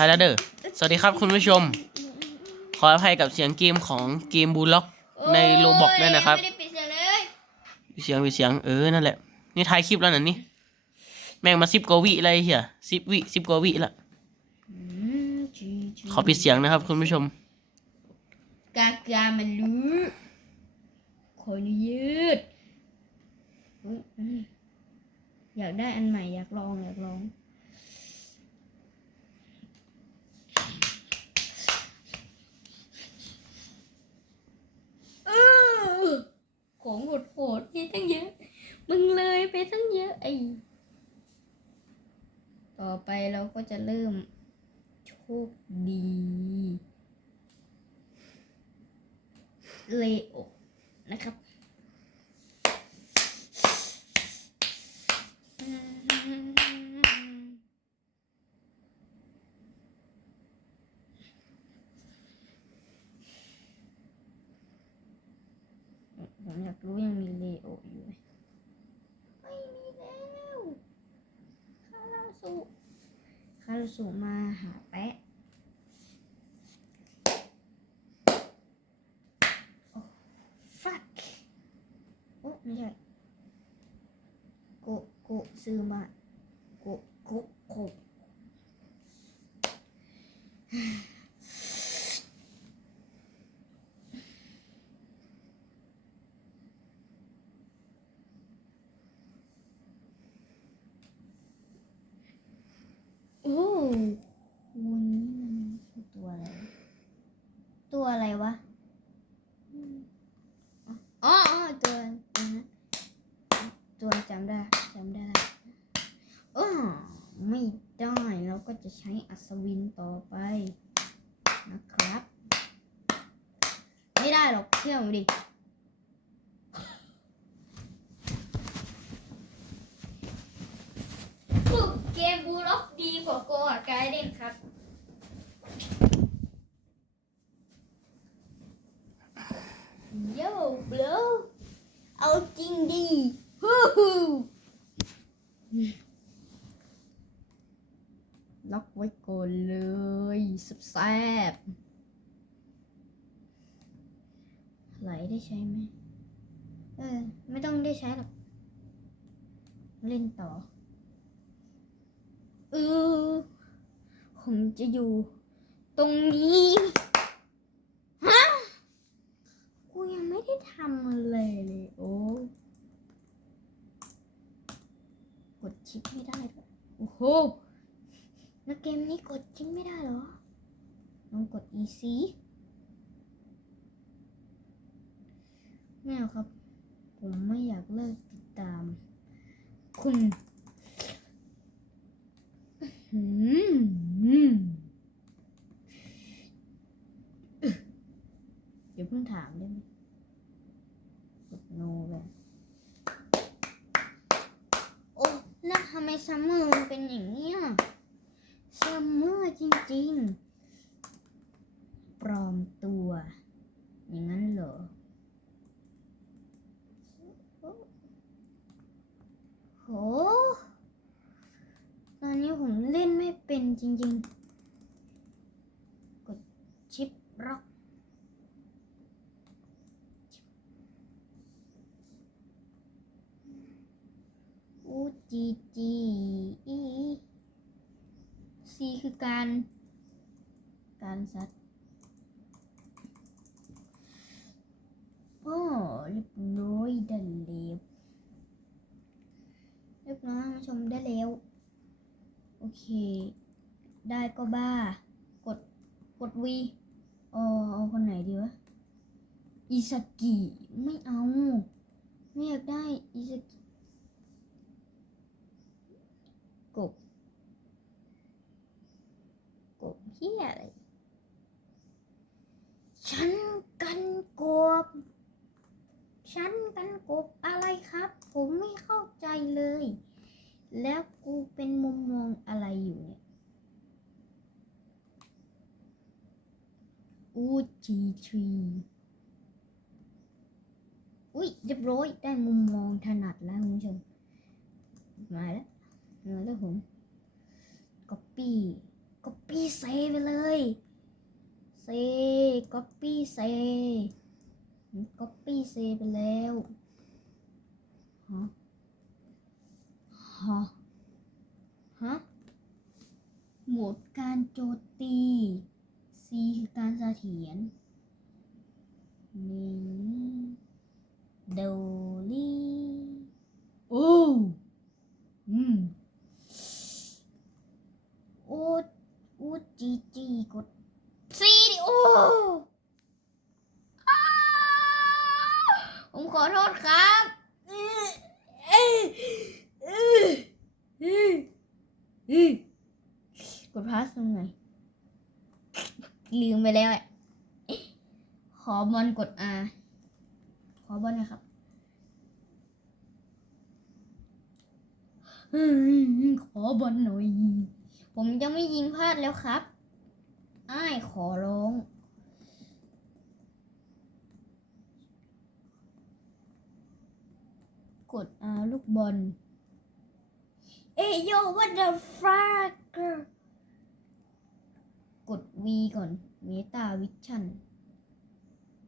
ายแล้วเด้อ สวัสดีครับคุณผู้ชม ขออภัยกับเสียงเกมของเกมบูล็อกใน Roblox ด้วยนะครับ ไม่ได้ปิดเสียงเลยเสียงมีเสียงเออ นั่นแหละ นี่ถ่ายคลิปแล้วน่ะนี่ แม่งมาสิบกว่าวิอะไรเหี้ยสิบวิสิบกว่าวิละอืมจีจีขอปิดเสียงนะครับคุณผู้ชม กากามันรู้ขออนุยืดอุ๊ยอันนี้อยากได้อันใหม่อยากลองอยากลอง เออ ของโหดโหดๆมีตั้งเยอะ มึงเลยไปตั้งเยอะไอต่อไปเราก็จะเริ่มโชคดี เลโอนะครับ ผมอยากรู้ยังมีเลโออยู่ไหมไม่มีแล้วคาราสุคารา สุมาหาแปะ fuck โอ้ไม่ใช่โกโกซื้อมาโกโกโกโอ้วันนี้มันคือตัวอะไร ตัวอะไรวะ อ๋ออ๋อตัวตัวนั้นตัวจำได้จำได้อ๋อ ไม่ได้เราก็จะใช้อัศวินต่อไปนะครับ ไม่ได้หรอกเชื่อมดิเกมบูล็อกดีกว่าโกอาไกด์เด่นครับโย่บลูเอาจริงดีฮู้ฮู้ล็อกไว้ก่อนเลยสุด แซ่บไหลได้ใช้ไหมเออ ไม่ต้องได้ใช้หรอก เล่นต่อเออผมจะอยู่ ตรงนี้ ฮะ กูยังไม่ได้ทำอะไรเลยโอ้กดชิปไม่ได้ด้วยโอ้โหแล้วเกมนี้กดชิปไม่ได้เหรอ ลองกด e c ไม่เอาครับ ผมไม่อยากเลิกติดตาม คุณอื้อหืออย่าเพิ่งถามได้ไหมกด no เลยโอ้แล้วทำไมซัมเมอร์มันเป็นอย่างนี้ซัมเมอร์จริง ๆ ปลอมตัว อย่างนั้นเหรอโหตอนนี้ผมเล่นไม่เป็นจริง ๆ กดชิปร็อกอูจีจีอีซีคือการ การซัด โอ้เรียบร้อยได้แล้วเรียบร้อยมาชมได้แล้ว โอเค ได้ก็บ้า กด กดวีเอาเอาคนไหนดีวะ อิสกิไม่เอา ไม่อยากได้ อิสกิกบ กบเฮียอะไร ฉันกันกบ ฉันกันกบอะไรครับ ผมไม่เข้าใจเลย แล้วกูเป็นมุมมองอะไรอยู่เนี่ย อูจีทรีอุ้ยเรียบร้อยได้มุมมองถนัดแล้วคุณผู้ชม มาแล้วมาแล้วผม copy copy ปี้เซไปเลย เซก๊อปปี้เซ ก็ปี้เซไปแล้วฮะฮะฮะหมดการโจมตี C คือการเสถียรนี่โดลี่โอ้อืมโอ้โอ้จีจีกด ซีดิโออ้าวผม ขอโทษครับกดพาสตรงไหนลืมไปแล้วอะขอบอลกด R ขอบอลนะครับขอบอลหน่อย ผมจะไม่ยิงพลาดแล้วครับ อ้ายขอร้อง กดอาลูกบอล เอ้ยโย what the fuck กด V ก่อนเมตาวิชัน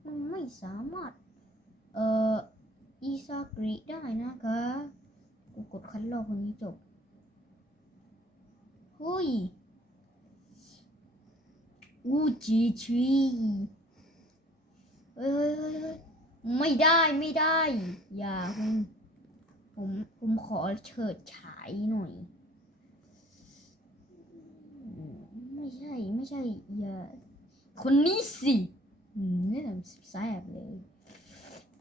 มันไม่สามารถ เอ่ออีซากริได้นะคะกูกดคัดลอกคนนี้จบเฮ้ยอูจีชีเฮ้ยเฮ้ยเฮ้ยเฮ้ยไม่ได้ไม่ได้ อย่าคุณ ผมผมขอเฉิดฉายหน่อย ไม่ใช่ไม่ใช่อย่าคนนี้สิอืมนี่ทำแซ่บเลย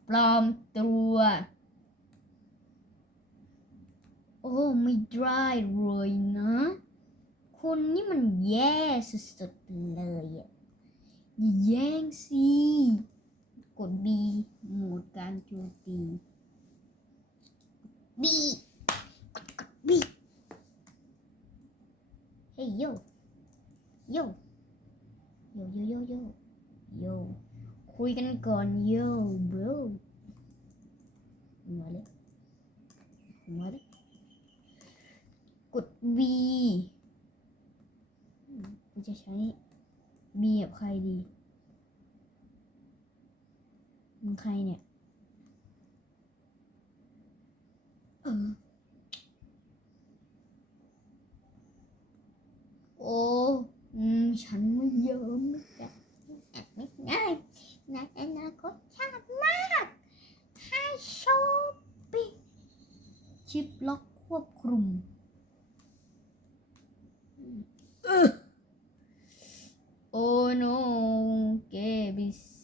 ปลอมตัว โอ้ไม่ได้เลยนะ คนนี่มันแย่สุดๆเลยอะอย่าแย่งสิ กด B โหมดการโจมตี B กดกด B เฮ้ยโยโยโยโยโยโยโยคุยกันก่อนโย bro มาเลยมาเลยกด V กูจะใช้บีกับใครดีมึงใครเนี่ย เออ โอ้ อืม ฉันไม่เยอะไม่ได้ไม่ง่ายนะอนาคตชาติมากให้โชคปี ชิปล็อกควบคุมโอ้โนเกบิเซ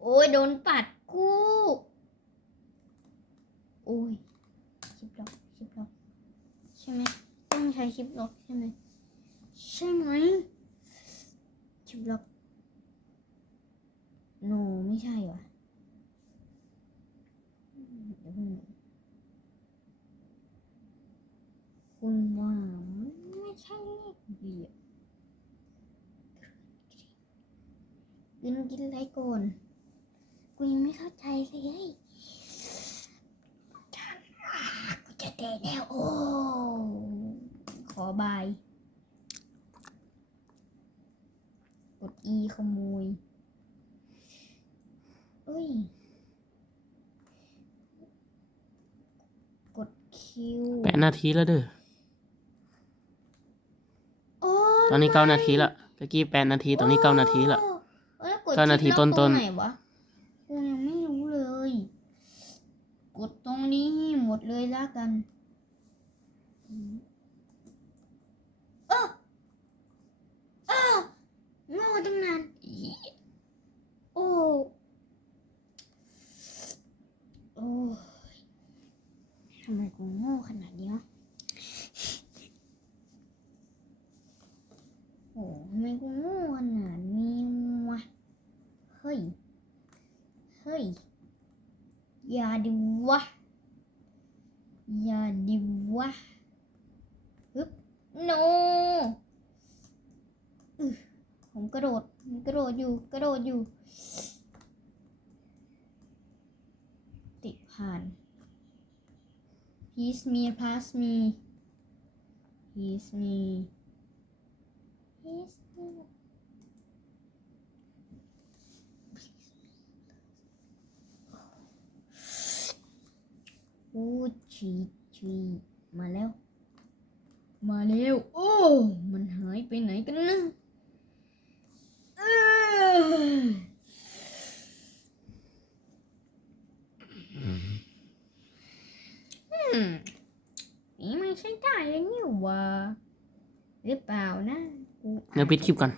โอ้ยโดนปัดกูโอ้ยชิปล็อกชิปล็อกใช่ไหมต้องใช้ชิปล็อกใช่ไหมใช่ไหมชิปล็อกโนไม่ใช่ว่ะอืมเดี๋ยวเพิ่งคุณว่าไม่ใช่เลขเดียว กินกินอะไรก่อน กูยังไม่เข้าใจเลยฉันกูจะเตะแล้วโอ้ ขอบาย กด E ขโมยเอ้ย กด Q แปดนาทีแล้วเด้อโอ้ตอนนี้เก้านาทีละตะกี้แปดนาที ตอนนี้เก้านาทีละเอ้ย กดเก้านาทีชิปล็อกต้นๆรงไหนวะกูยังไม่รู้เลย กดตรงนี้หมดเลยละกันเออเออโง่ตั้งนานอีโอ้ โอ้ยทำไมกูโง่ขนาดนี้วะโอ้ทำไมกูโง่ขนาดนี้วะ เฮ้ย เฮ้ย อย่าดิวะ อย่าดิวะฮึบ no อึผมกระโดดกระโดดอยู่ กระโดดอยู่ ติดผ่าน Peace me pass me Peace me Peace ดชีชีมาแล้ว มาแล้ว โอ้ มันหายไปไหนกันนะเอ้ยอืมนี่ไม่ใช่ได้เลยนี่หว่าหรือเปล่านะกูเดี๋ยวปิดคลิปก่อน